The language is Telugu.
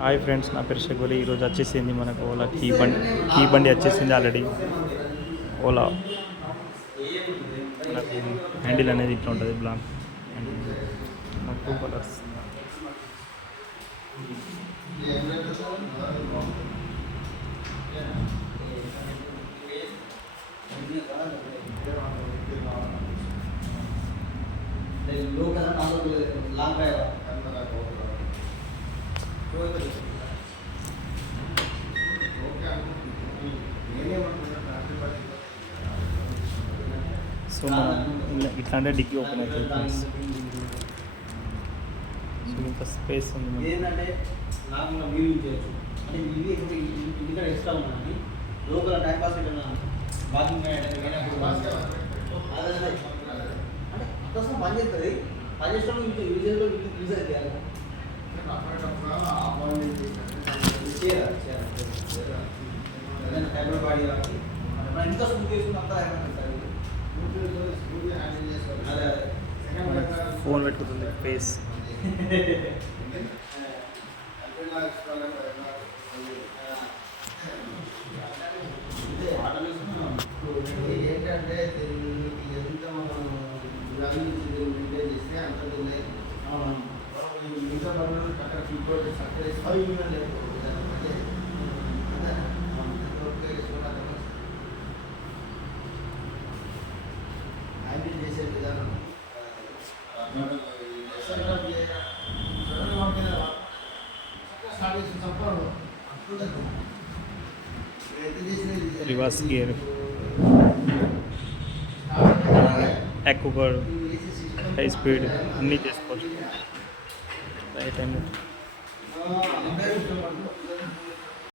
హాయ్ ఫ్రెండ్స్, నా పేరు షగోలి. ఈరోజు వచ్చేసింది మనకు ఓలా కీ బండి వచ్చేసింది ఆల్రెడీ. ఓలా మనకు హ్యాండిల్ అనేది ఇట్లా ఉంటుంది, బ్లాక్ హ్యాండిల్, 2 కలర్స్. సో మనం ఇట్లాంటి డిక్కీ ఓపెన్ అవుతుంది ఫ్రెండ్స్. సో ఇంత స్పేస్ ఉంది మనకి. ఏంటంటే నార్మల్గా వీలు చేయొచ్చు. అంటే ఇది ఇక్కడ ఎక్స్ట్రా ఉందండి. లోకల్ టైం పాస్ పెట్టిన వాకింగ్ అయినప్పుడు అదే అంటే అసలు పని చేస్తుంది. పని చేసినప్పుడు ఇంట్లో యూజ్ అవుతుంది కదా. హైదరాబాద్ ఇంకా స్మూత్ చేసుకుని అంతా ఫోన్ పెట్టుకుంటుంది ఫేస్. ఏంటంటే ఎంత మనం మెయింటైన్ చేస్తే అంత మిగతా పనులు అక్కడ ఫీల్డ్ సక్కర్ హ్యాండిల్ చేసే విధానం రివర్స్ గేర్, ఎక్కువ హై స్పీడ్ అన్నీ చేసుకోవచ్చు రైట్ టైం.